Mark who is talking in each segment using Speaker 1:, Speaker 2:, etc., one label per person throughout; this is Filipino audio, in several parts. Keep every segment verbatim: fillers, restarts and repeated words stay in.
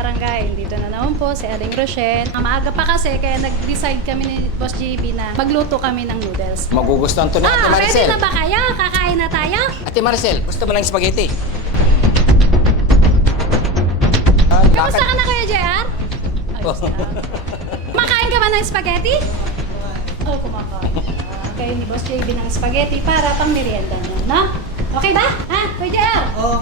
Speaker 1: kabarangay, dito na naman po si Aling Rochelle. Maaga pa kasi kaya nag-decide kami ni Boss J B na magluto kami ng noodles.
Speaker 2: Magugustuhan to ni Ate
Speaker 1: Ah, ready
Speaker 2: Maricel.
Speaker 1: na ba kayo? Kakain na tayo?
Speaker 2: Ate Maricel, gusto mo lang spaghetti? Ah,
Speaker 1: Kamusta
Speaker 2: lakad.
Speaker 1: ka na Kuya J R? Ayos na. Kumakain ka ba ng spaghetti? Oh, kumakain. Uh, kayo ni Boss J B ng spaghetti para pang merienda nyo, no? Okay ba? Ha? Kuya J R?
Speaker 3: Oo.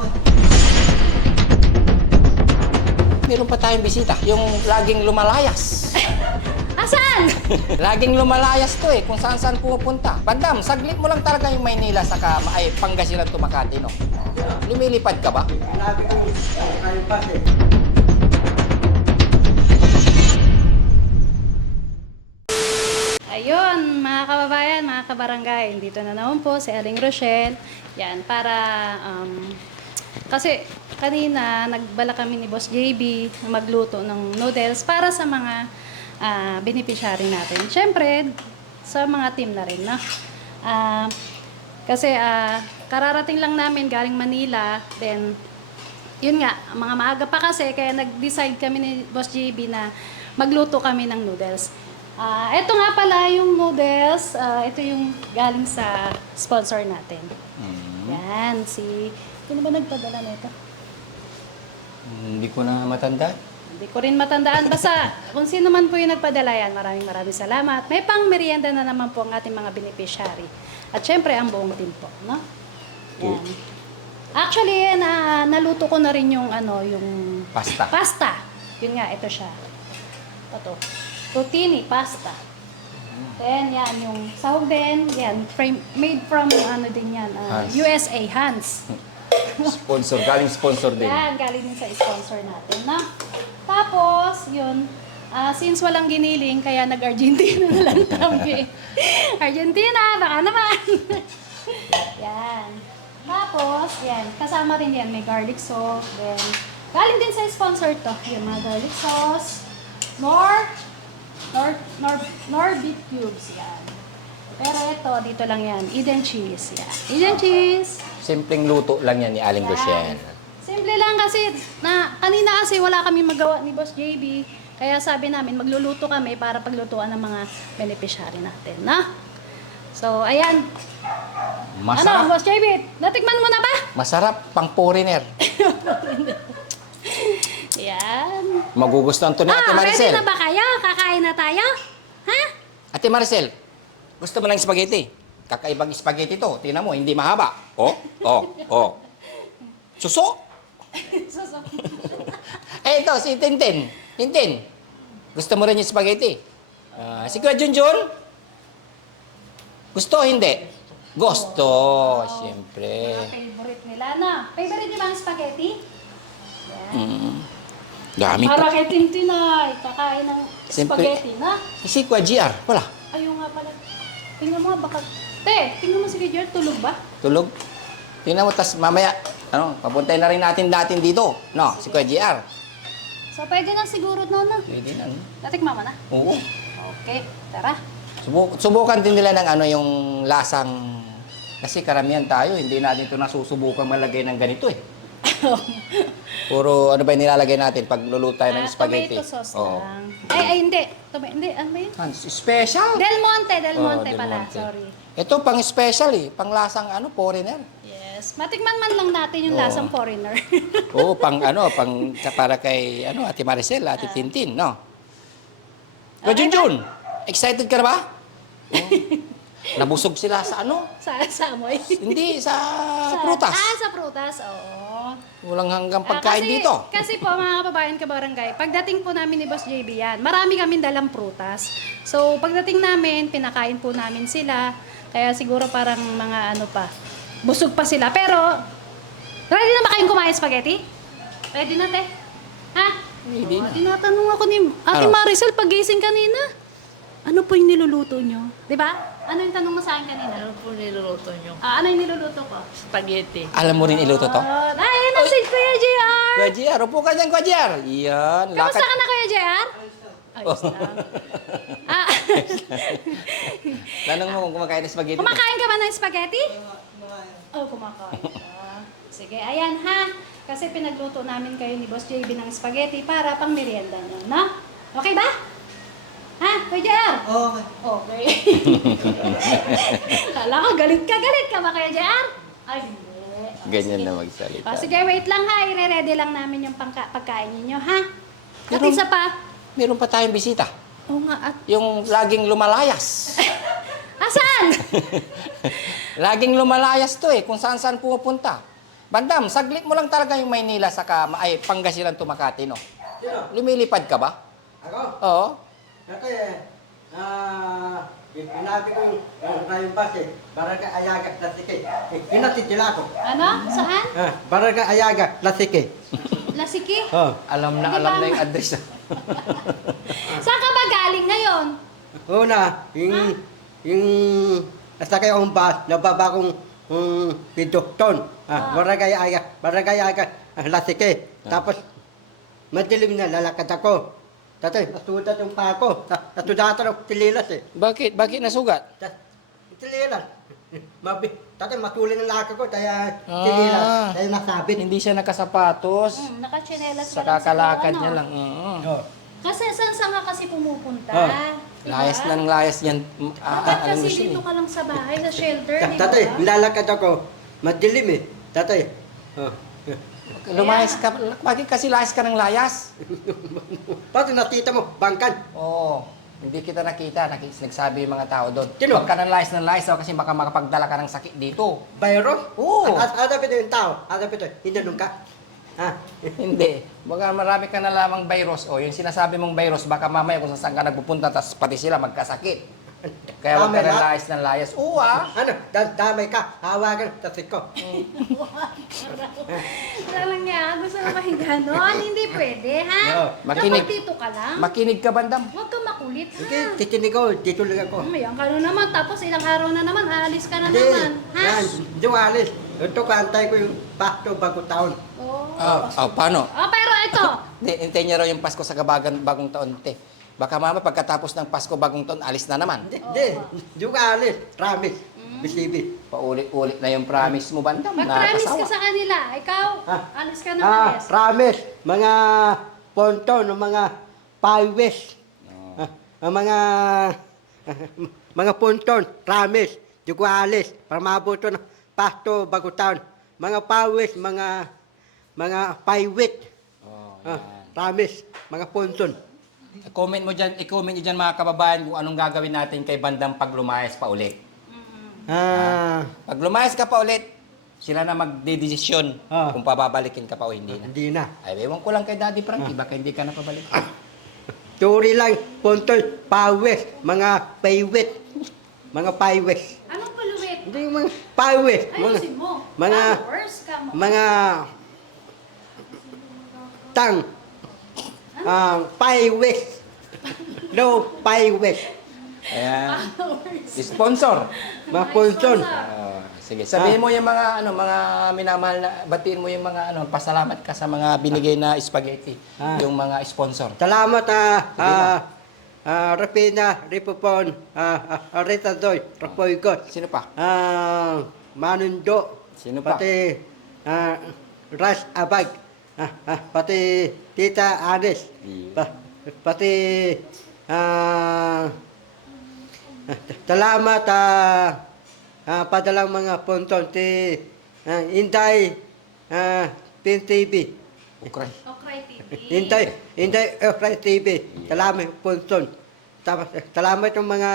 Speaker 2: Meron pa tayong bisita, yung laging lumalayas.
Speaker 1: Asan?
Speaker 2: Laging lumalayas to eh, kung saan-saan pumupunta. Bandam, saglit mo lang talaga yung Maynila sa ay Pangasinan to Makati, no? Lumilipad ka ba?
Speaker 3: Lagi ko kayo pa eh.
Speaker 1: Ayun, mga kababayan, mga kabarangay, dito na naman po si Aling Rochelle. Yan, para, um, kasi kanina nagbala kami ni Boss J B na magluto ng noodles para sa mga uh, beneficiary natin. Siyempre, sa mga team na rin, no? Uh, kasi uh, kararating lang namin galing Manila, then, yun nga, mga maaga pa kasi, kaya nag-decide kami ni Boss J B na magluto kami ng noodles. Ah, uh, ito nga pala yung noodles. Uh, ito yung galing sa sponsor natin.
Speaker 2: Hmm.
Speaker 1: Yan, si... Sino ba nagpadala nito?
Speaker 2: Hindi ko na matanda.
Speaker 1: Hindi ko rin matandaan. Basta, kung sino man po yung nagpadala yan, maraming maraming salamat. May pang merienda na naman po ang ating mga beneficiary. At syempre, ang buong team po, no? Yan. Actually, na, naluto ko na rin yung, ano, yung...
Speaker 2: Pasta.
Speaker 1: Pasta. Yun nga, ito siya. Ito. Rotini, pasta. Then, yan, yung sahog din, yan, frame, made from, ano din yan, uh,
Speaker 2: Hans.
Speaker 1: U S A, Hans.
Speaker 2: Sponsor, galing sponsor din.
Speaker 1: Yan, galing din sa sponsor natin, na. Tapos, yun, uh, since walang giniling, kaya nag-Argentina na lang kami. Argentina, baka naman. Yan. Tapos, yan, kasama rin yan, may garlic sauce, then, galing din sa sponsor to, yung mga garlic sauce, nor, nor, nor, nor beef cubes, yan. Pero ito, dito lang yan, Eden cheese, yan. Eden cheese.
Speaker 2: Simpleng luto lang yan ni Aling
Speaker 1: Yan.
Speaker 2: Rochelle.
Speaker 1: Simple lang kasi, na, kanina kasi wala kami magawa ni Boss J B, kaya sabi namin, magluluto kami para paglutuan ng mga beneficiary natin, na? So, ayan. Ano,
Speaker 2: Masarap.
Speaker 1: Boss J B, natikman mo na ba?
Speaker 2: Masarap, pang foreigner.
Speaker 1: Yan.
Speaker 2: Magugustuhan to ni Ate
Speaker 1: Ah, ready
Speaker 2: Maricel.
Speaker 1: na ba kayo? Kakain na tayo? Ha?
Speaker 2: Ate Maricel, gusto mo lang spaghetti? Kakaibang spaghetti to. Tingnan mo, hindi mahaba. Oh, oh, oh. Suso?
Speaker 1: Suso.
Speaker 2: Eh, ito, si Tintin. Tintin, gusto mo rin yung spaghetti? Ah, si Kuya Junjun? Gusto o hindi? Gusto, siyempre.
Speaker 1: Mga favorite nila na. Favorite niyo ba ang spaghetti? Yan.
Speaker 2: Mm. Dami
Speaker 1: Para
Speaker 2: pa.
Speaker 1: kay Tintinay, kakain ng
Speaker 2: Siyempre.
Speaker 1: spaghetti na.
Speaker 2: Si Kuya G R, wala.
Speaker 1: Ayun nga pala. Tingnan mo, baka... Te, tingnan mo si Kuya George, tulog ba?
Speaker 2: Tulog. Tingnan mo, tas mamaya, ano, papuntay na rin natin datin dito. No, si Kuya G R.
Speaker 1: So, pwede na siguro na na.
Speaker 2: Pwede na, no?
Speaker 1: Natikman mo na?
Speaker 2: Oo.
Speaker 1: Okay, tara.
Speaker 2: Subuk subukan din nila ng ano, yung lasang... Kasi karamihan tayo, hindi natin ito nasusubukan malagay ng ganito eh. Puro ano ba yung nilalagay natin pag luluto tayo ng
Speaker 1: Ah,
Speaker 2: spaghetti?
Speaker 1: tomato sauce
Speaker 2: Oo.
Speaker 1: lang. Ay, ay, hindi. Toma, hindi, ano ba yun?
Speaker 2: Hans, special.
Speaker 1: Del Monte, Del
Speaker 2: Oo,
Speaker 1: Monte
Speaker 2: Del
Speaker 1: pala.
Speaker 2: Monte.
Speaker 1: Sorry.
Speaker 2: Ito pang special eh, pang lasang ano, foreigner.
Speaker 1: Yes. Matikman man lang natin yung
Speaker 2: Oo.
Speaker 1: lasang foreigner.
Speaker 2: Oo, pang ano, pang para kay ano, Ate Maricel, Ate Tintin, no? Kuya
Speaker 1: Okay ba?
Speaker 2: Junjun, excited ka na ba? Oo. Nabusog sila sa ano?
Speaker 1: sa, sa amoy.
Speaker 2: Hindi, sa,
Speaker 1: Sa-
Speaker 2: prutas.
Speaker 1: Ah, sa prutas, oo.
Speaker 2: Walang hanggang
Speaker 1: Ah,
Speaker 2: pagkain
Speaker 1: kasi,
Speaker 2: dito.
Speaker 1: Kasi po, mga kababayan kabarangay, pagdating po namin ni Boss J B yan, marami kaming dalang prutas. So, pagdating namin, pinakain po namin sila. Kaya siguro parang mga ano pa, busog pa sila. Pero, ready na ba kayong kumain spaghetti? Ready na, te? Ha?
Speaker 2: Ready
Speaker 1: Oo,
Speaker 2: na.
Speaker 1: Tinatanong ako ni Ate
Speaker 2: Ano?
Speaker 1: Maricel pagising kanina. Ano po yung niluluto nyo? Di ba? Ano yung tanong mo sa akin kanina?
Speaker 4: Ano po niluluto nyo?
Speaker 1: Ah, ano yung niluluto ko?
Speaker 4: Spaghetti.
Speaker 2: Alam mo rin iluto to?
Speaker 1: Oh, ayun ang si Kuya J R!
Speaker 2: Kuya G R, upo ka dyan, Kuya G R. Yan,
Speaker 1: Kamusta
Speaker 2: lakad.
Speaker 1: ka na, Kuya J R? Ayos lang. Ah,
Speaker 2: Tanong mo kung kumakain ng spaghetti.
Speaker 1: kumakain ka ba ng spaghetti? Oh, kumakain ka. Sige, ayan ha. Kasi pinagluto namin kayo ni Boss J B ng spaghetti para pang merienda nyo, no? Okay ba? Ha? Kuya J R?
Speaker 3: Okay.
Speaker 1: Okay. Kala ko, galit ka, galit ka ba Kuya J R? Ay, hindi. O,
Speaker 2: Ganyan
Speaker 1: sige.
Speaker 2: na magsalita.
Speaker 1: O, sige, wait lang ha. Ire-ready lang namin yung pangka- pagkain ninyo, ha? At
Speaker 2: Pero-
Speaker 1: isa pa.
Speaker 2: Meron pa tayong bisita.
Speaker 1: Oo nga, at
Speaker 2: Yung laging lumalayas.
Speaker 1: asan?
Speaker 2: Laging lumalayas to eh, kung saan-saan pumupunta. Bandam, saglit mo lang talaga yung Maynila sa ay, Pangasinan to Makati, no?
Speaker 3: Sino?
Speaker 2: Lumilipad ka ba?
Speaker 3: Ako?
Speaker 2: Oo.
Speaker 3: Kasi, ah, pinabi ko yung yung Ryan Bus eh. Baraga Ayaga, Lasike. Eh, Pinatitila ko.
Speaker 1: Ano? Saan?
Speaker 3: Ah, Baraga Ayaga, Lasike.
Speaker 1: Lasiki?
Speaker 3: Oh.
Speaker 2: Alam na,
Speaker 1: Di
Speaker 2: alam
Speaker 1: ba?
Speaker 2: na yung address.
Speaker 1: Saan ka ba galing ngayon?
Speaker 3: Una, yung, yung, nasa kayo ang bus, nababa kong um, Pidokton. Ah,
Speaker 1: Ah.
Speaker 3: Barangay Ayaga, Barangay Ayaga, ah, Lasike. Tapos, madilim na lalakad ako. Tatay, nasudat yung pa ako. Na- Nasudatan ako tililas eh.
Speaker 2: Bakit? Bakit nasugat?
Speaker 3: Tas, tililas. Mabi, tatay, matulin ang laka ko, kaya
Speaker 2: Ah.
Speaker 3: tililas. Kaya nasabit.
Speaker 2: Hindi siya nakasapatos.
Speaker 1: Hmm, nakachinelas
Speaker 2: Sa
Speaker 1: ka lang
Speaker 2: kakalakad
Speaker 1: siguro,
Speaker 2: niya
Speaker 1: ano?
Speaker 2: lang. Oo.
Speaker 3: Oh.
Speaker 1: Kasi saan saan ka kasi pumupunta?
Speaker 3: Ah.
Speaker 1: Diba?
Speaker 2: Layas ng layas yan. Ah,
Speaker 1: Bakit
Speaker 2: ah, alam mo
Speaker 1: kasi
Speaker 2: siya
Speaker 1: dito
Speaker 2: eh.
Speaker 1: ka lang sa bahay, sa shelter, di ba?
Speaker 3: Tatay, lalakad ako. Madilim eh. Tatay. Oh.
Speaker 2: Lumayas ka. Bakit kasi layas ka ng layas?
Speaker 3: Pati nakita mo, bangkan.
Speaker 2: Oo. Hindi kita nakita. Nakis, nagsabi yung mga tao doon.
Speaker 3: Sino?
Speaker 2: Huwag ka ng layas ng layas daw kasi baka makapagdala ka ng sakit dito.
Speaker 3: Virus?
Speaker 2: Oo.
Speaker 3: At ada pito yung tao. Ada pito. Hinanong ka. Ha?
Speaker 2: Hindi. Baka marami ka na lamang virus. O, yung sinasabi mong virus, baka mamaya kung saan ka nagpupunta, tas pati sila magkasakit. Kaya huwag ka
Speaker 3: Tama
Speaker 2: ng
Speaker 3: ba?
Speaker 2: layas ng layas. Oo ah.
Speaker 3: Ano? Da- damay ka. Hawagan. Tasik ko.
Speaker 1: Wala lang yan. Gusto mo ba yung ganon? Hindi pwede, ha?
Speaker 3: No.
Speaker 2: Makinig.
Speaker 1: Dapat dito ka lang.
Speaker 2: Makinig ka, bandam.
Speaker 1: Huwag ka makulit,
Speaker 3: Hindi,
Speaker 1: ha?
Speaker 3: titinig ko. Dito lang ako.
Speaker 1: Mayan ka na naman. Tapos ilang araw na naman, aalis ka na
Speaker 3: Hindi.
Speaker 1: naman. Ha?
Speaker 3: Yan. Hindi ko alis. Ito kaantay ko yung pasto bago taon.
Speaker 1: Oh.
Speaker 2: Ah, ah, paano?
Speaker 1: Oh, pero ito.
Speaker 2: Hindi, hintayin niya raw yung Pasko sa kabagan, bagong taon, te. Baka mama, pagkatapos ng Pasko, bagong taon, alis na naman.
Speaker 3: Hindi. Hindi. Hindi ko alis. Promise. Bisibi.
Speaker 2: Paulit-ulit na yung promise mo, bandam.
Speaker 1: Mag-promise ka
Speaker 2: Nakakasawa.
Speaker 1: sa kanila. Ikaw,
Speaker 3: Ah.
Speaker 1: alis ka na
Speaker 3: Ah,
Speaker 1: alis.
Speaker 3: promise. Mga ponton, mga pawis. Ah, ang mga mga ponton, promise. Di ko alis. Para mabuto ng pasto bago taon. Mga pawis, mga mga paiwit.
Speaker 2: Oh,
Speaker 3: Ah,
Speaker 2: yan.
Speaker 3: promise. Mga ponton.
Speaker 2: Comment mo dyan, i-comment nyo dyan mga kababayan kung anong gagawin natin kay bandang pag lumayas pa ulit.
Speaker 3: Ah,
Speaker 2: Pag lumayas ka pa ulit, sila na magdedesisyon
Speaker 3: Ah.
Speaker 2: kung pababalikin ka pa o hindi na.
Speaker 3: hindi na.
Speaker 2: Ay, ewan ko lang kay Daddy Frankie, baka hindi ka na pabalik.
Speaker 3: Turi lang, ponton, pawis, mga paiwit. Mga paiwis.
Speaker 1: Anong paluwit?
Speaker 3: Hindi yung mga pawis. Mga,
Speaker 1: Ayusin mo.
Speaker 3: mga-
Speaker 1: Followers ka mo.
Speaker 3: mga tang ah paiwis. No, paiwis.
Speaker 2: Ayan.
Speaker 1: Followers.
Speaker 2: Sponsor.
Speaker 3: Mga ponton.
Speaker 2: Ah, sige, sabihin mo yung mga ano, mga minamahal na batiin mo yung mga ano, pasalamat ka sa mga binigay na spaghetti,
Speaker 3: Ah.
Speaker 2: yung mga sponsor.
Speaker 3: Salamat ah ah ah Rapina, Ripopon, ah ah, Rita Doy, Rapoygot,
Speaker 2: Sino pa?
Speaker 3: ah Manundo,
Speaker 2: Sino pa?
Speaker 3: pati ah Ras Abag, ah, ah, pati Tita Anis,
Speaker 2: Di-
Speaker 3: pa, pati ah salamat ah ah, padalang mga ponton ti ah, Inday ah Pin T V.
Speaker 2: Ukray.
Speaker 1: Okray T V.
Speaker 3: Inday, Inday Okray T V. Salamat ponton. Tapos salamat yung mga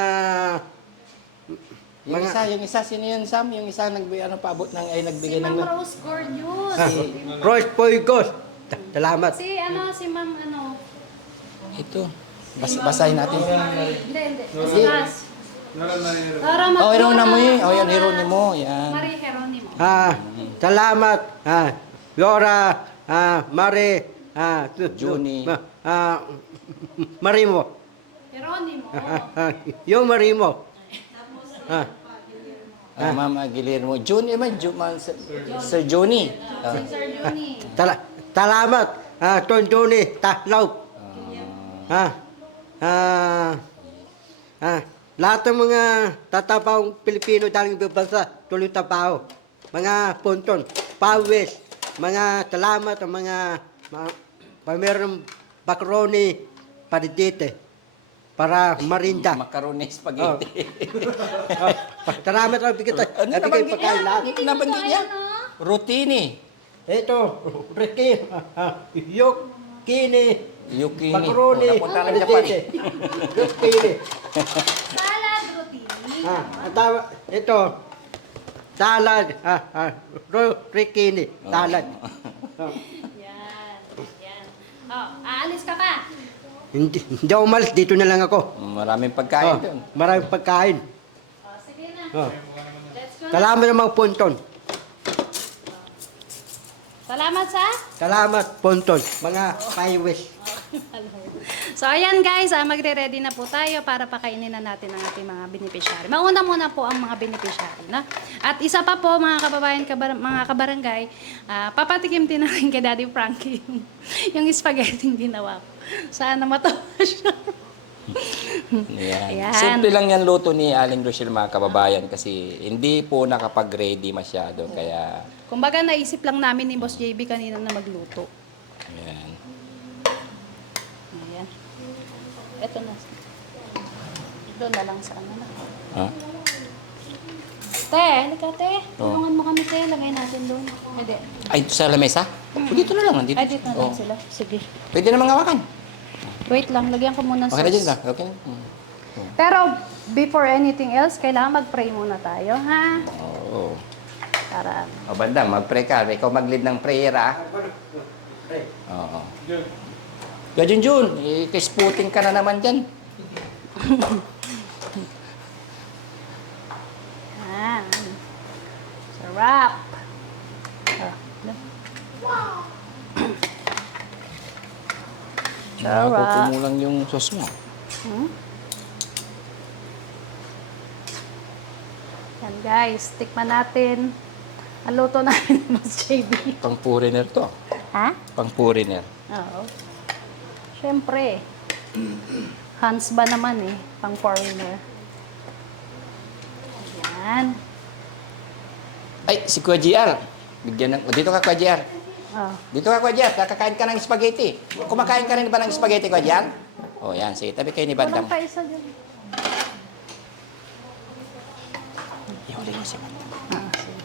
Speaker 2: Yung
Speaker 3: mga
Speaker 2: isa, yung isa, sino yun, Sam? Yung isa nagbigay, ano, paabot ng, ay,
Speaker 1: Si
Speaker 2: nagbigay ng...
Speaker 1: Ma'am Rose Gordius.
Speaker 3: ah,
Speaker 2: Si-
Speaker 3: Royce Poygos. Salamat.
Speaker 1: Si ano, si Ma'am ano.
Speaker 2: Ito. Bas, basahin natin.
Speaker 1: Hindi, hindi. Si Mas. Para
Speaker 2: Oh, hero na mo yun.
Speaker 1: Magdura,
Speaker 2: Oh, yan, hero
Speaker 1: Mas.
Speaker 2: ni mo. Yan.
Speaker 1: Marie Geronimo.
Speaker 3: Ah, salamat. Ah, Laura, ah, Mari, ah,
Speaker 2: Juni.
Speaker 3: ma- ah, Marimo.
Speaker 1: Geronimo.
Speaker 3: Ah, ah, yung Marimo. Ah,
Speaker 2: Ah, Ma'am Aguilera mo. June, eh, man, June, man, Sir, Sir Johnny. Ah.
Speaker 1: Si Sir Juni.
Speaker 3: Tala, salamat. Ah, Tondoni, Taslaw. Ah, ah, ah, lahat ng mga tatapaong Pilipino daling ibang bansa, tuloy tapaw. mga ponton, pawis, mga salamat ang mga, mga pamerong macaroni paridite para marinda.
Speaker 2: Macaroni spaghetti.
Speaker 3: Oh, salamat ang bigay tayo.
Speaker 2: Ano
Speaker 3: Nabigay
Speaker 2: nabanggit
Speaker 3: pa kayo
Speaker 2: niya?
Speaker 3: lahat.
Speaker 2: Ano nabanggit niya? Rotini.
Speaker 3: Ito, Ricky, Yok, Kini,
Speaker 2: Yukini.
Speaker 3: macaroni,
Speaker 2: Oh, napunta lang Japan
Speaker 3: paridite.
Speaker 2: eh.
Speaker 3: Yok, Kini.
Speaker 1: Salad rotini.
Speaker 3: Ah, ang tawa, ito, salad, ah, ah, ro- rikini, salad. Ah,
Speaker 1: Yan. Yan. Oh, aalis ka pa.
Speaker 3: hindi, hindi ako umalis, dito na lang ako.
Speaker 2: Maraming pagkain
Speaker 3: Oh,
Speaker 2: doon.
Speaker 3: maraming pagkain.
Speaker 1: Oh, sige na.
Speaker 3: Oh.
Speaker 1: Let's go na.
Speaker 3: Salamat ng mga ponton.
Speaker 1: Salamat sa...
Speaker 3: Salamat, ponton, mga paiwis.
Speaker 1: So ayan guys, ah, magre-ready na po tayo para pakainin na natin ang ating mga beneficiary. Mauna muna po ang mga beneficiary. Na? At isa pa po mga kababayan, kabar- mga kabarangay, ah, papatikim din natin kay Daddy Frankie yung, yung spaghetti yung ginawa ko. Sana matawa siya.
Speaker 2: Yan.
Speaker 1: Ayan.
Speaker 2: Simple lang yan luto ni Aling Rochelle mga kababayan kasi hindi po nakapag-ready masyado. Kaya,
Speaker 1: Kumbaga naisip lang namin ni Boss J B kanina na magluto.
Speaker 2: yan.
Speaker 1: Ayan. Ito na. Ito na lang sa ano na.
Speaker 2: Ha?
Speaker 1: Te, halika te. Tulungan mo kami te. Lagay natin doon. Pwede.
Speaker 2: Ay, sa lamesa? O, dito na lang. Dito.
Speaker 1: Ay, dito na lang
Speaker 2: Oh.
Speaker 1: sila. Sige.
Speaker 2: Pwede na mga wakan.
Speaker 1: Wait lang, lagyan ko muna ng
Speaker 2: Okay na dyan
Speaker 1: sauce.
Speaker 2: ka? Okay. Mm.
Speaker 1: Pero before anything else, kailangan mag-pray muna tayo, ha?
Speaker 2: Oo.
Speaker 1: Para
Speaker 2: O, bandang, mag-pray ka. Ikaw mag-lead ng prayer, ah. Oo. Kaya Junjun, eh, kisputin ka na naman dyan.
Speaker 1: ah, sarap. Ah, Sarap.
Speaker 2: Nakakukumulang yung sauce mo.
Speaker 1: Hmm? Yan guys, tikman natin. Ang luto namin ni Boss J B.
Speaker 2: Pang foreigner to.
Speaker 1: Ha?
Speaker 2: Pang foreigner.
Speaker 1: Oo. Siyempre. Hans ba naman eh, pang foreigner. Yan.
Speaker 2: Ay, si Kuya G R. Bigyan ng... o, dito ka, Kuya G R.
Speaker 1: Oh.
Speaker 2: Dito ka, Kuya G R. Kakakain ka ng spaghetti. Kumakain ka rin ba ng spaghetti, Kuya G R? O, yan. Sige, tabi kayo ni Bandam.
Speaker 1: Walang pa isa dyan.
Speaker 2: Ihuli mo si Bandam.
Speaker 1: Ah, sige.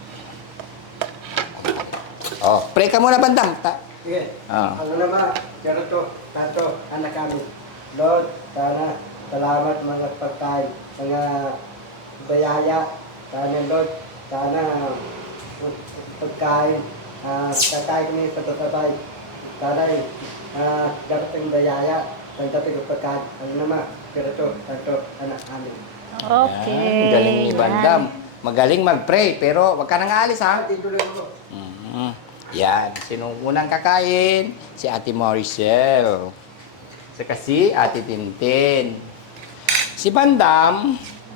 Speaker 2: Oh, pray ka muna, Bandam. Ta
Speaker 3: Sige.
Speaker 2: Ah.
Speaker 3: Ano naman, Charito, Tato, anak kami. Lord, sana, salamat mga pagkain, mga bayaya. Sana, Lord, sana pagkain, ah, kakain kami sa tatabay. Sana, ah, dapat bayaya, ang dapat yung pagkain. Ano naman, Charito, Tato, anak kami.
Speaker 1: Okay.
Speaker 2: Yan, galing ni
Speaker 1: yan.
Speaker 2: Bandam. Magaling mag-pray, pero wag ka nang aalis, ha?
Speaker 3: Dito lang ako.
Speaker 2: Mhm. Yan. Sinong unang kakain? Si Ate Maricel. Saka si Ate Tintin. Si Bandam.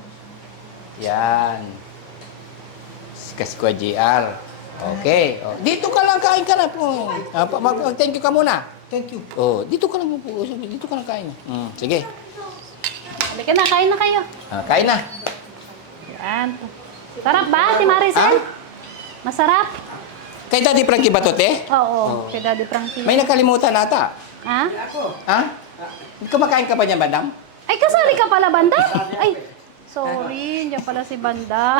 Speaker 2: Yan. Si kasi Kuya G R. Okay. Oh, dito ka lang, kain ka na po. Ah, pa- mag- thank you ka muna.
Speaker 3: Thank you.
Speaker 2: Oh, dito ka lang po. Dito ka lang kain. Mm, sige.
Speaker 1: Halika na, kain na kayo.
Speaker 2: Ah, kain na.
Speaker 1: Yan. Sarap ba, si Maricel?
Speaker 2: Ah?
Speaker 1: Masarap?
Speaker 2: Kay Daddy Frankie ba to, te?
Speaker 1: Oo, kay Daddy Frankie.
Speaker 2: May nakalimutan ata.
Speaker 1: Ha?
Speaker 3: Ako.
Speaker 2: Ha? Kumakain ka pa niyan, Bandam?
Speaker 1: Ay, kasali ka pala, Banda? Ay, sorry, hindi pala si Banda.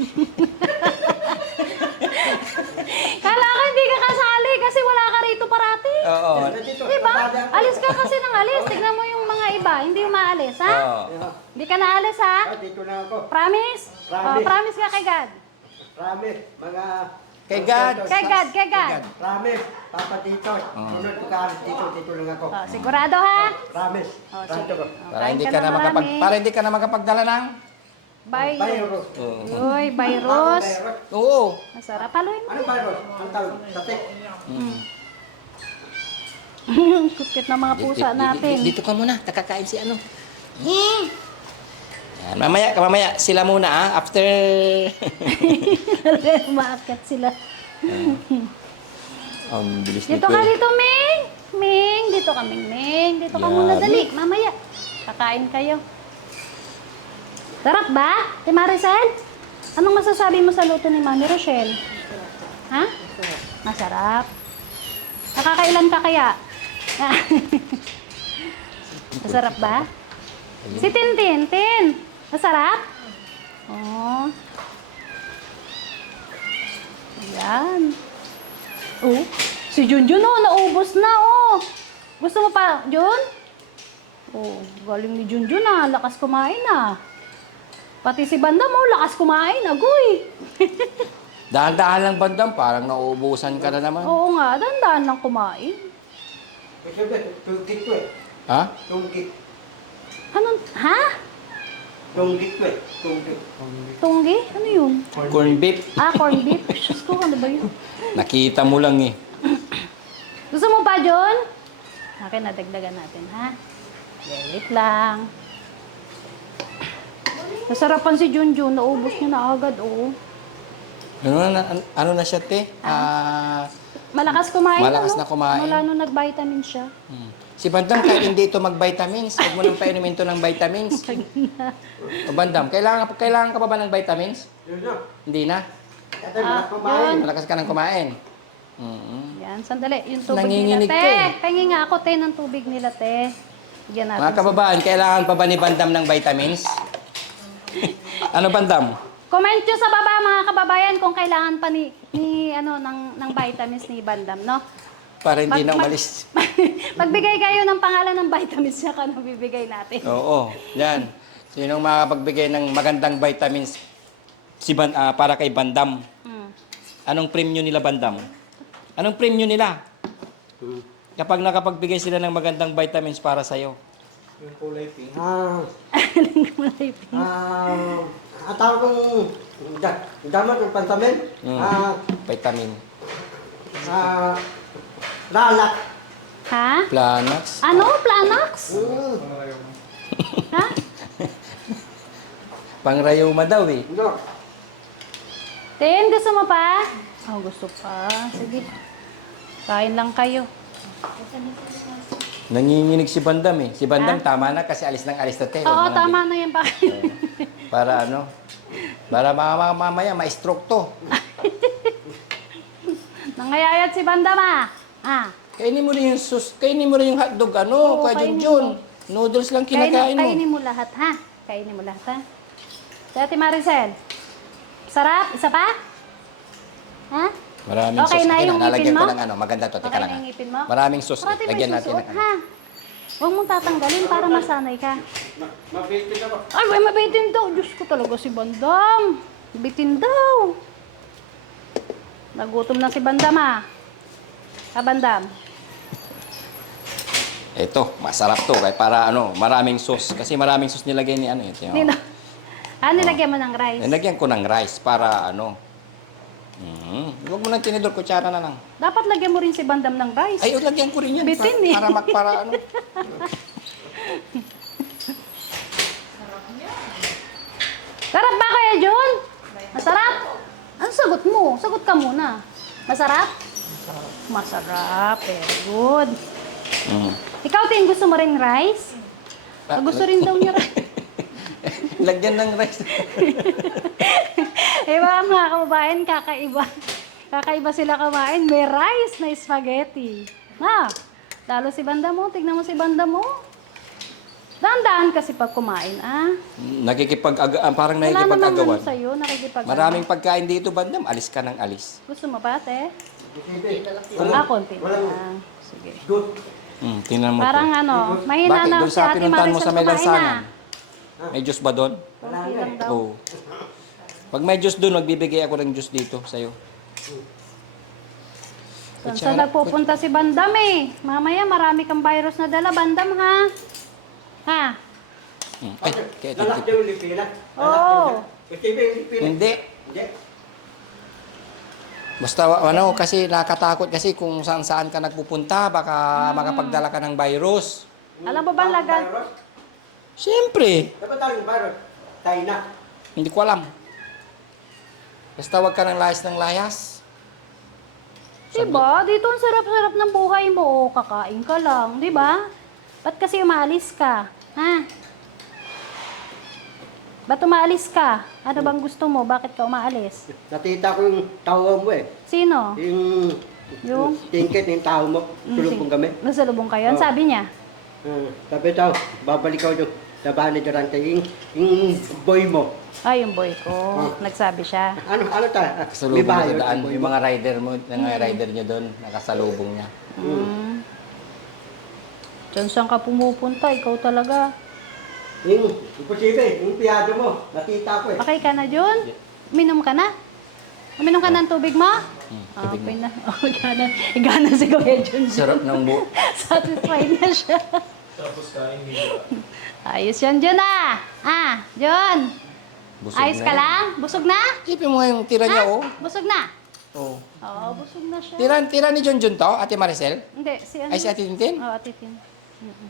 Speaker 1: Kala ko hindi ka kasali kasi wala ka rito parati.
Speaker 2: Oo.
Speaker 1: Diba? Alis ka kasi ng alis. Tignan mo yung mga iba, hindi umaalis, ha?
Speaker 2: Oo.
Speaker 1: Hindi ka naalis, ha?
Speaker 3: Ah, dito na ako.
Speaker 1: Promise?
Speaker 3: Promise.
Speaker 1: Oh, promise ka kay God.
Speaker 3: Promise, mga...
Speaker 2: Kay God.
Speaker 1: Kay God, kay God.
Speaker 3: Promise, Papa dito. Sunod ko ka dito, dito lang ako.
Speaker 1: Oh, sigurado, ha?
Speaker 3: Promise.
Speaker 1: Oh,
Speaker 3: Ranto
Speaker 1: sige.
Speaker 3: ko.
Speaker 1: Oh,
Speaker 2: Para
Speaker 1: kain
Speaker 2: hindi
Speaker 1: ka
Speaker 2: ka
Speaker 1: na
Speaker 2: na makapag
Speaker 1: marami.
Speaker 2: para hindi ka na makapagdala ng
Speaker 1: Bye.
Speaker 3: Virus.
Speaker 1: Uy, virus.
Speaker 3: Virus.
Speaker 2: Oo.
Speaker 1: Masarap. Haluin mo.
Speaker 3: Ano virus? Ang tawag? Tatik.
Speaker 1: Ang cute ng mga pusa
Speaker 2: Di- di- di-
Speaker 1: natin.
Speaker 2: Dito ka muna, nakakain si ano. Hmm. Yan, mamaya, mamaya sila muna ah, after
Speaker 1: Umaakyat sila.
Speaker 2: Ang bilis
Speaker 1: Dito
Speaker 2: nito.
Speaker 1: ka
Speaker 2: eh.
Speaker 1: dito, Ming. Ming, dito ka, Ming. Ming, dito ka
Speaker 2: Yan.
Speaker 1: muna, dali. Mamaya. Kakain kayo. Sarap ba? Si Maricel? Anong masasabi mo sa luto ni Mami Rochelle? Ha? Masarap. Nakakailan ka kaya? Masarap ba? Si Tintin, Tin. Masarap? Oh. Ayan. Oh, si Junjun oh, naubos na oh. Gusto mo pa, Jun? Oh, galing ni Junjun ah, lakas kumain ah. Pati si Bandam oh, lakas kumain, agoy.
Speaker 2: Dahan-dahan lang bandam, parang nauubusan ka na naman.
Speaker 1: Oo nga, dandan lang kumain.
Speaker 3: Sabi, tunggit ko eh.
Speaker 2: Ha?
Speaker 3: Tunggit.
Speaker 1: Anong, ha?
Speaker 3: Tunggit ko eh. Tunggit.
Speaker 1: Tunggi? Ano yun?
Speaker 2: Corn beef.
Speaker 1: Ah, corned beef. Diyos ko, ano ba yun?
Speaker 2: Nakita mo lang eh.
Speaker 1: Gusto mo pa, John? Akin, nadagdagan natin, ha? Wait lang. Nasarapan si Junjun, naubos niya na agad, oh.
Speaker 2: Ano na, an- ano na siya, te? Ah,
Speaker 1: Malakas kumain,
Speaker 2: Malakas
Speaker 1: ano?
Speaker 2: na kumain.
Speaker 1: Mula nung nag-vitamin siya.
Speaker 2: hmm. Si Bandam, kahit hindi ito mag-vitamins, huwag mo nang painumin ito ng vitamins. O Bandam, kailangan, kailangan ka pa ba ng vitamins?
Speaker 3: Yun na.
Speaker 2: Hindi na.
Speaker 3: Kasi
Speaker 1: Ah,
Speaker 3: malakas kumain.
Speaker 2: Malakas ka nang kumain. Mm-hmm.
Speaker 1: Yan, sandali. Yung tubig
Speaker 2: Nanginginig
Speaker 1: nila,
Speaker 2: ka
Speaker 1: te.
Speaker 2: eh.
Speaker 1: Pahingi nga ako, te, ng tubig nila, te. Bigyan natin.
Speaker 2: Mga kababayan, kailangan pa ba ni Bandam ng vitamins? Ano Bandam?
Speaker 1: Comment nyo sa baba, mga kababayan, kung kailangan pa ni, ni ano, ng, ng vitamins ni Bandam, no?
Speaker 2: Para hindi
Speaker 1: Mag-
Speaker 2: na
Speaker 1: mag-
Speaker 2: umalis.
Speaker 1: Magbigay kayo ng pangalan ng vitamins siya ka bibigay natin.
Speaker 2: Oo, yan. Sinong makapagbigay ng magandang vitamins si Ban, ah, para kay Bandam?
Speaker 1: Hmm.
Speaker 2: Anong premyo nila Bandam? Anong premyo nila?
Speaker 3: Hmm.
Speaker 2: Kapag nakapagbigay sila ng magandang vitamins para sa'yo.
Speaker 3: Yung kulay pink. Ah,
Speaker 1: Kulay pink.
Speaker 3: ah, ang tawag kong da, damat ng pantamin.
Speaker 2: Mm.
Speaker 3: Ah,
Speaker 2: Vitamin.
Speaker 3: ah, lalak.
Speaker 1: Ha?
Speaker 2: Planax.
Speaker 1: Ano? Planax?
Speaker 3: Mm.
Speaker 1: Ha?
Speaker 2: Pangrayuma daw eh.
Speaker 3: No.
Speaker 1: Tin, gusto mo pa? Oh, gusto pa. Sige. Kain lang kayo.
Speaker 2: Nanginginig si Bandam eh. Si Bandam
Speaker 1: Ha?
Speaker 2: tama na kasi alis ng alis na te.
Speaker 1: Oo,
Speaker 2: Huwag mo na
Speaker 1: tama
Speaker 2: din-
Speaker 1: na yan pa.
Speaker 2: Para ano? Para mamaya, mamaya ma-stroke to.
Speaker 1: Nangayayat si Bandam ah. Ah.
Speaker 2: Kainin mo rin yung sus, kainin mo rin yung hotdog, ano,
Speaker 1: Oo,
Speaker 2: Kuya
Speaker 1: kainin
Speaker 2: Junjun.
Speaker 1: mo.
Speaker 2: Noodles lang
Speaker 1: Kainin,
Speaker 2: kinakain mo.
Speaker 1: kainin mo lahat, ha? Kainin mo lahat, ha? Si Ate Maricel. Sarap? Isa pa? Ha?
Speaker 2: Maraming
Speaker 1: Okay
Speaker 2: sauce.
Speaker 1: na
Speaker 2: Akin
Speaker 1: yung
Speaker 2: lalagyan
Speaker 1: ngipin
Speaker 2: ko
Speaker 1: mo?
Speaker 2: ng ano, maganda to. Teka
Speaker 1: Okay
Speaker 2: lang.
Speaker 1: na
Speaker 2: ah.
Speaker 1: yung ngipin mo?
Speaker 2: Maraming sauce.
Speaker 1: Parati may
Speaker 2: Lagyan natin
Speaker 1: susuot,
Speaker 2: ng ano.
Speaker 1: ha? Huwag mong tatanggalin para masanay ka.
Speaker 3: Mabitin ako.
Speaker 1: Ay, may mabitin daw. Diyos ko talaga si Bandam. Bitin daw. Nagutom na si Bandam, ha? Ha, Bandam?
Speaker 2: Ito, masarap to. Kaya para ano, maraming sauce. Kasi maraming sauce nilagay ni ano. Ito,
Speaker 1: Nino. Ah, nilagyan mo ng rice.
Speaker 2: Nilagyan ko ng rice para ano. Mm. Huwag mo lang tinidor, kutsara na lang.
Speaker 1: Dapat lagyan mo rin si Bandam ng rice.
Speaker 2: Ay, oh, lagyan ko rin yan.
Speaker 1: Bitin
Speaker 2: para,
Speaker 1: eh.
Speaker 2: para magpara ano.
Speaker 1: Sarap ba kaya, John? Masarap? Ano sagot mo? Sagot ka muna. Masarap? Masarap. Very good.
Speaker 2: Mm.
Speaker 1: Ikaw, Tin, gusto mo rin rice? Ah, gusto rin daw niya rice.
Speaker 2: Lagyan ng rice.
Speaker 1: Iba mga kababayan, kakaiba. Kakaiba sila kumain. May rice na spaghetti. Na, lalo si Banda mo. Tignan mo si Banda mo. Daan-daan kasi pag kumain, ah.
Speaker 2: Nakikipag parang
Speaker 1: Wala namang
Speaker 2: nakikipag-agawan.
Speaker 1: ano sa'yo, nakikipag
Speaker 2: Maraming pagkain dito, Bandam. Alis ka ng alis.
Speaker 1: Gusto mo ba, te?
Speaker 3: Wala.
Speaker 1: Ah, konti na
Speaker 3: Wala.
Speaker 1: lang. Sige.
Speaker 3: Good.
Speaker 2: Mm, tingnan mo
Speaker 1: Parang
Speaker 2: to.
Speaker 1: ano, mahina
Speaker 2: Bakit?
Speaker 1: na
Speaker 2: Doon
Speaker 1: si
Speaker 2: sa
Speaker 1: Ate
Speaker 2: pinuntahan mo
Speaker 1: Maricel
Speaker 2: sa may
Speaker 1: kumain
Speaker 2: lansangan.
Speaker 1: na.
Speaker 2: May juice ba doon?
Speaker 1: Konti lang daw.
Speaker 2: Oo. Pag may juice doon, magbibigay ako ng juice dito sa'yo.
Speaker 1: Saan saan nagpupunta si Bandam eh? Mamaya marami kang virus na dala, Bandam ha? Ha?
Speaker 2: Mm. Ay, kaya
Speaker 3: Lalak
Speaker 2: ito.
Speaker 3: yung lipila.
Speaker 1: Oo.
Speaker 3: Ito yung lipila.
Speaker 2: Hindi.
Speaker 3: Hindi.
Speaker 2: Basta wa- ano, kasi nakakatakot kasi kung saan saan ka nagpupunta, baka makapagdala ka ng virus.
Speaker 1: Alam mo ba lagan?
Speaker 3: Virus?
Speaker 2: Siyempre.
Speaker 3: Dapat tayong virus. Tayo na.
Speaker 2: Hindi ko alam. Basta wag ka ng layas ng layas.
Speaker 1: Diba? Dito ang sarap-sarap ng buhay mo. O, kakain ka lang. Diba? Ba't kasi umalis ka? Ha? Ba't umaalis ka? Ano bang gusto mo? Bakit ka umaalis?
Speaker 3: Nakita ko yung tawa mo eh.
Speaker 1: Sino?
Speaker 3: Yung...
Speaker 1: Yung?
Speaker 3: Tingkit yung tao mo. Tulupong kami.
Speaker 1: Nasalubong kayo? Ano
Speaker 3: Oh.
Speaker 1: sabi niya?
Speaker 3: Uh, sabi daw, babalik ako yung labahan ni Durante. Yung, yung boy mo.
Speaker 1: Ay, yung boy ko.
Speaker 3: Oh.
Speaker 1: Nagsabi siya.
Speaker 3: Ano, ano ta?
Speaker 2: Kasalubong
Speaker 3: bayo
Speaker 2: sa daan.
Speaker 3: boy
Speaker 2: Yung
Speaker 3: mo?
Speaker 2: mga rider mo, yung mga rider nyo doon, nakasalubong niya.
Speaker 1: Mm. Diyan saan ka pumupunta? Ikaw talaga.
Speaker 3: Yung, imposible, yung piyado mo. Nakita ko eh.
Speaker 1: Okay ka na, Jun? Uminom ka na? Uminom ka ng tubig mo?
Speaker 2: Hmm,
Speaker 1: Ah,
Speaker 2: tubig
Speaker 1: okay
Speaker 2: mo.
Speaker 1: na. Oh, gana. Igana si Kuya Jun.
Speaker 2: Sarap ng bu...
Speaker 1: Satisfied na siya.
Speaker 4: Tapos kain nila.
Speaker 1: Ayos yan, Jun ah. Ah, Jun.
Speaker 2: Busog
Speaker 1: Ayos
Speaker 2: na
Speaker 1: ka
Speaker 2: yan.
Speaker 1: lang? Busog na?
Speaker 2: Isipin mo nga yung tira niya,
Speaker 1: Ha?
Speaker 2: oh.
Speaker 1: Busog na?
Speaker 2: Oh.
Speaker 1: Oo, busog na siya.
Speaker 2: Tira, tira ni John John to, Ate Maricel?
Speaker 1: Hindi, si ano?
Speaker 2: Ay, si Ate Tintin?
Speaker 1: Oo, Ate Tin. Mm-mm.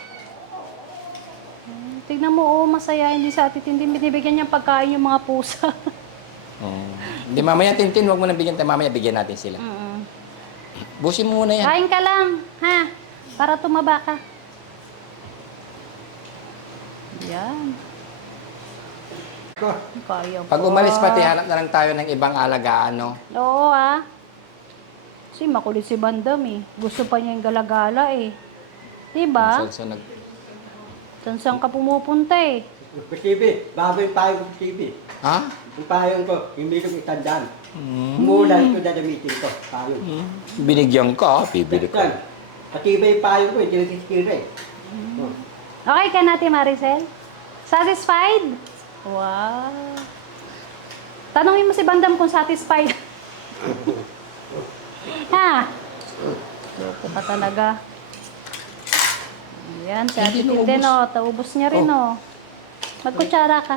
Speaker 1: Hmm, tignan mo, oh, masaya. Hindi sa Ate Tintin binibigyan niyang pagkain yung mga pusa.
Speaker 2: Oh. Hindi, mamaya Tintin, huwag mo na bigyan tayo. Mamaya bigyan natin sila.
Speaker 1: Mm-mm.
Speaker 2: Busin mo muna yan.
Speaker 1: Kain ka lang, ha? Para tumaba ka. Yan. Kaya
Speaker 2: Pag umalis pati, hanap na lang tayo ng ibang alagaan, no?
Speaker 1: Oo, ah. Kasi makulit si Bandam, eh. Gusto pa niya yung galagala, eh. Diba?
Speaker 2: So, so, nag...
Speaker 1: Saan saan ka pumupunta, eh?
Speaker 3: Imposible, bago yung payong ko, imposible.
Speaker 2: Ha?
Speaker 3: Yung payong ko, hindi ko itandaan.
Speaker 2: Hmm.
Speaker 3: Umulan ko dadamitin ko, payong.
Speaker 2: Binigyan ka, bibili ko.
Speaker 3: Yan. Pati ba yung payong ko, hindi nagsisikira eh. Oh.
Speaker 1: Okay ka natin, Maricel? Satisfied? Wow. Tanungin mo si Bandam kung satisfied. Ha? Loko ka talaga. Ayan, si Ate
Speaker 2: Hindi
Speaker 1: Tintin,
Speaker 2: naubos.
Speaker 1: oh. Taubos niya rin, oh. Magkutsara ka.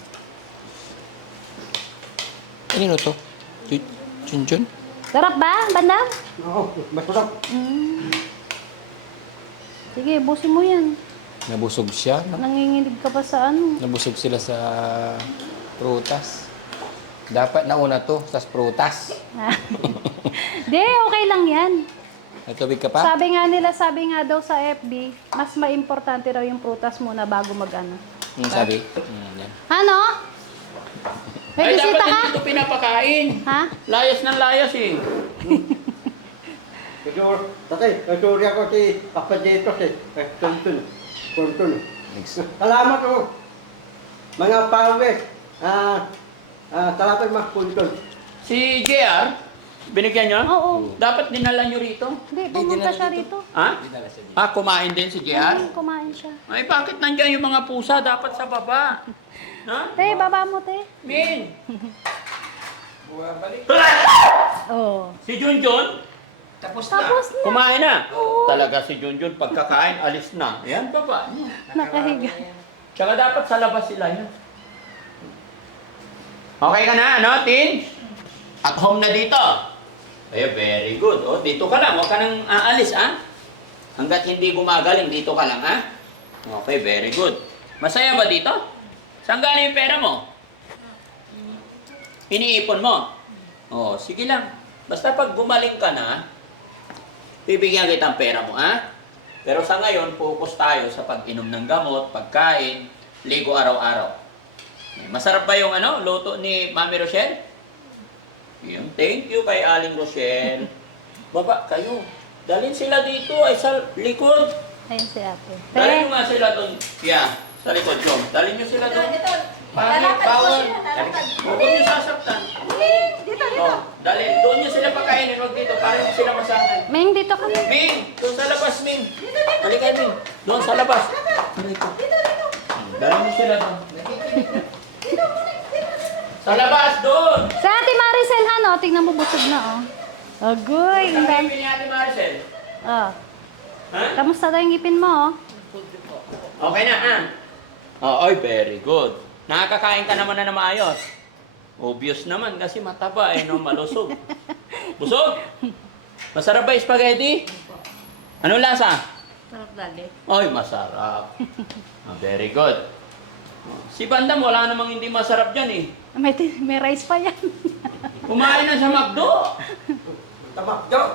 Speaker 2: Kanino to? John John?
Speaker 1: Sarap ba, Bandam?
Speaker 3: Oo, masarap.
Speaker 1: Mm. Sige, busin mo yan.
Speaker 2: Nabusog siya. no?
Speaker 1: Nanginginig ka pa sa ano.
Speaker 2: Nabusog sila sa prutas. Dapat nauna to, sa prutas.
Speaker 1: Di, okay lang yan.
Speaker 2: May tubig ka pa?
Speaker 1: Sabi nga nila, sabi nga daw sa F B, mas maimportante raw yung prutas muna bago mag-ano.
Speaker 2: Hmm, sabi? Hmm, yan.
Speaker 1: Ano? May
Speaker 4: Ay,
Speaker 1: bisita
Speaker 4: dapat
Speaker 1: ka?
Speaker 4: hindi ito pinapakain.
Speaker 1: Ha?
Speaker 4: Layas ng layas eh.
Speaker 3: Kasur, tatay, kasuri ako si Papa Jetos eh. Eh, tuntun. Tuntun. Salamat ko. Mga pawis. Ah, ah, salamat mga tuntun.
Speaker 4: Si J R, binigyan niyo?
Speaker 1: Oo.
Speaker 4: Dapat dinala niyo rito.
Speaker 1: Hindi, pumunta siya rito.
Speaker 4: Ha? Ah, kumain din si J R?
Speaker 1: Ayun, kumain siya.
Speaker 4: Ay, bakit nandiyan yung mga pusa? Dapat sa baba. Ha?
Speaker 1: Te, baba mo, te.
Speaker 4: Min!
Speaker 1: Oo.
Speaker 4: Si Junjun? Tapos na.
Speaker 1: Tapos na.
Speaker 4: Kumain na. Talaga si Junjun, pagkakain, alis na. Ayan, baba.
Speaker 1: Nakahiga.
Speaker 4: Tsaka dapat sa labas sila yun. Okay ka na, ano, Tin? At home na dito. Ay, very good. O, dito ka lang. Huwag ka nang aalis, ha? Hanggat hindi gumagaling, dito ka lang, ha? Okay, very good. Masaya ba dito? Saan galing yung pera mo? Iniipon mo? O, sige lang. Basta pag gumaling ka na, bibigyan kita ng pera mo, ha? Pero sa ngayon, focus tayo sa pag-inom ng gamot, pagkain, ligo araw-araw. Masarap ba yung ano, luto ni Mami Rochelle? Yung thank you kay Aling Rochelle. Baba kayo. Dalhin sila dito ay sa likod.
Speaker 1: Ayun si ate.
Speaker 4: Dalhin nyo
Speaker 1: Te,
Speaker 4: nga sila doon. Yeah, sa likod nyo. Dalhin nyo sila doon. Pangit,
Speaker 5: Lalakad po
Speaker 4: bawal.
Speaker 5: sila, lalakad.
Speaker 4: Huwag nyo sasaktan.
Speaker 5: Dito, dito.
Speaker 4: Oh, dalhin. Doon nyo sila pakainin. Huwag dito. Para hindi sila masaktan.
Speaker 1: Ming, dito ka.
Speaker 4: Ming! Doon sa labas, Ming! Halika, Ming! Doon sa labas! Halika. Dalhin nyo sila doon. Sa labas, doon!
Speaker 1: Sa ate Maricel, ha, no? Tingnan mo, busog na, oh. Agoy. ang
Speaker 4: Saan
Speaker 1: dami-
Speaker 4: kayo ni Ate Maricel?
Speaker 1: Oh.
Speaker 4: Ha?
Speaker 1: Kamusta daw yung ngipin mo, oh?
Speaker 4: Okay na, ha? Oh, oy, very good. Nakakakain ka naman na na maayos. Obvious naman kasi mataba eh, no? Malusog. Busog? Masarap ba yung spaghetti? Anong lasa?
Speaker 1: Sarap dali.
Speaker 4: Oy, masarap. Ah, very good. Si Bandam, wala namang hindi masarap dyan eh.
Speaker 1: May, ti- may rice pa yan.
Speaker 4: Kumain na sa McDo.
Speaker 3: Tamak, do.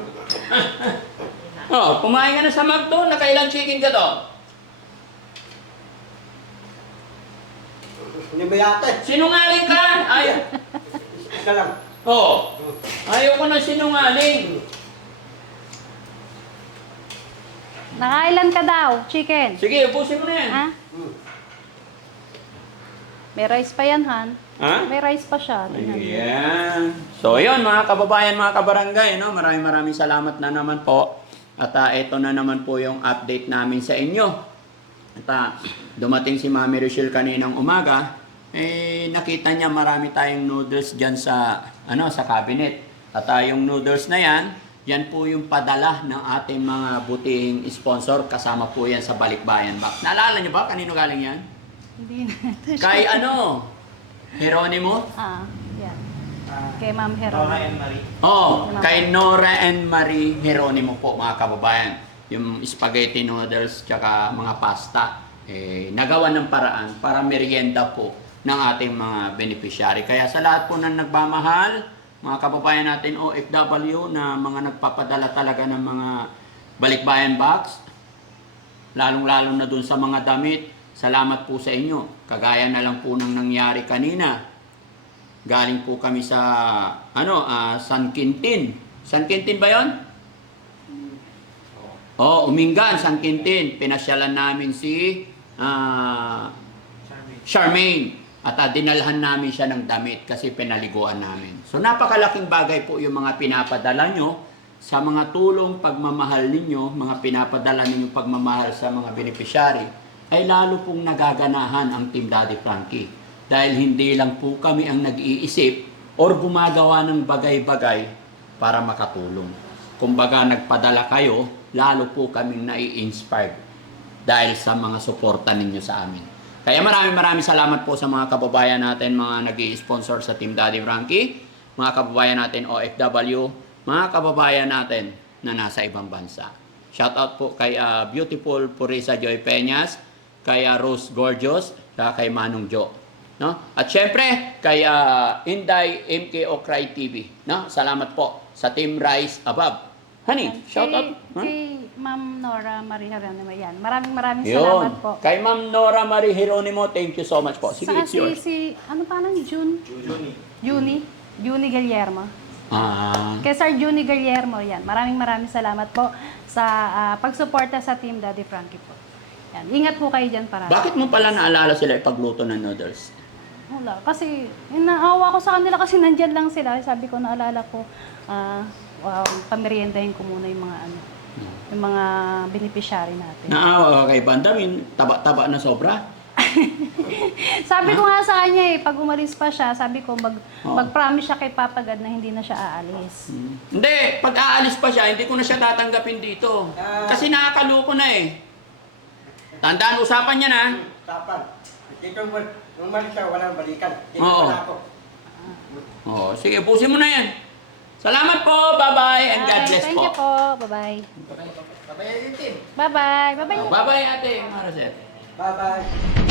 Speaker 4: Oh, kumain ka na sa McDo. Nakailang chicken ka to?
Speaker 3: Hindi ba yata?
Speaker 4: Sinungaling ka! Ayaw.
Speaker 3: Isa lang.
Speaker 4: Oo. Ayaw ko na sinungaling.
Speaker 1: Nakailan ka daw? Chicken?
Speaker 4: Sige, ubusin mo na yan.
Speaker 1: Ha?
Speaker 3: Hmm.
Speaker 1: May rice pa yan, Han.
Speaker 4: Ha?
Speaker 1: May rice pa siya. Tingnan mo.
Speaker 4: Ayan. So, yun mga kababayan, mga kabarangay, no? Maraming maraming salamat na naman po. At uh, ito na naman po yung update namin sa inyo. At uh, dumating si Mami Rochelle kaninang umaga, eh nakita niya marami tayong noodles dyan sa, ano, sa cabinet. At uh, yung noodles na yan, yan po yung padala ng ating mga butihing sponsor. Kasama po yan sa Balikbayan Box. Naalala niyo ba? Kanino galing yan?
Speaker 1: Hindi na.
Speaker 4: Kay ano? Geronimo?
Speaker 1: Ah, yan. Kay Ma'am Heron.
Speaker 4: Oh, kay Nora and Marie Geronimo po mga kababayan. Yung spaghetti noodles tsaka mga pasta, eh, nagawa ng paraan para merienda po ng ating mga beneficiary. Kaya sa lahat po ng nagmamahal, mga kababayan natin O F W na mga nagpapadala talaga ng mga Balikbayan Box, lalong-lalo na dun sa mga damit, salamat po sa inyo. Kagaya na lang po ng nangyari kanina. Galing po kami sa ano, uh, San Quintin. San Quintin ba 'yon? Oh, Umingan, San Quintin. Pinasyalan namin si uh, Charmaine. At uh, dinalhan namin siya ng damit kasi pinaliguan namin. So napakalaking bagay po yung mga pinapadala nyo sa mga tulong pagmamahal ninyo, mga pinapadala ninyo pagmamahal sa mga beneficiary, ay lalo pong nagaganahan ang Team Daddy Frankie. Dahil hindi lang po kami ang nag-iisip or gumagawa ng bagay-bagay para makatulong. Kumbaga nagpadala kayo, lalo po kaming nai-inspired dahil sa mga suporta ninyo sa amin. Kaya maraming maraming salamat po sa mga kababayan natin, mga nag-i-sponsor sa Team Daddy Frankie, mga kababayan natin O F W, mga kababayan natin na nasa ibang bansa. Shout out po kay uh, Beautiful Purisa Joy Peñas, kay uh, Rose Gorgeous, kay Manong Jo. No? At syempre, kay uh, Inday M K Okray T V. No? Salamat po sa Team Rise Above. Honey, shout out. Huh?
Speaker 1: Kay Ma'am Nora Marie Geronimo yan. Maraming maraming
Speaker 4: Yun.
Speaker 1: salamat po.
Speaker 4: Kay Ma'am Nora Marie Geronimo, thank you so much po. Sige,
Speaker 1: Saka
Speaker 4: it's
Speaker 1: si,
Speaker 4: yours.
Speaker 1: si, ano pa nang June? Juni. Juni. Juni Guillermo.
Speaker 4: Ah,
Speaker 1: Kay Sir Juni Guillermo, yan. Maraming maraming salamat po sa ah, pagsuporta sa Team Daddy Frankie po. Yan. Ingat po kayo dyan para.
Speaker 4: bakit mo pala naalala sila ipagluto ng noodles?
Speaker 1: Wala. Kasi, inaawa ko sa kanila kasi nandyan lang sila. Sabi ko, naalala ko, ah, wow, pameriendahin ko muna yung mga ano, yung mga beneficiary natin.
Speaker 4: Naawa ka kay Bandamin, taba-taba na sobra.
Speaker 1: Sabi ko nga sa kanya eh, pag umalis pa siya, sabi ko, mag,
Speaker 4: Oo.
Speaker 1: mag-promise siya kay Papa God na hindi na siya aalis.
Speaker 4: Hindi, pag aalis pa siya, hindi ko na siya tatanggapin dito. Kasi nakakaloko na eh. Tandaan, usapan niya na.
Speaker 3: Tapan. Dito mo, nung malis siya, walang balikan. Dito
Speaker 4: Oo.
Speaker 3: wala ako.
Speaker 4: Oh, sige, pusin mo na yan. Salamat po, bye-bye, and God
Speaker 1: Bye.
Speaker 4: bless
Speaker 1: Thank
Speaker 4: po.
Speaker 1: you po. Bye-bye. Bye-bye. Bye-bye.
Speaker 4: Bye-bye, ate, Maricel.
Speaker 3: Bye-bye.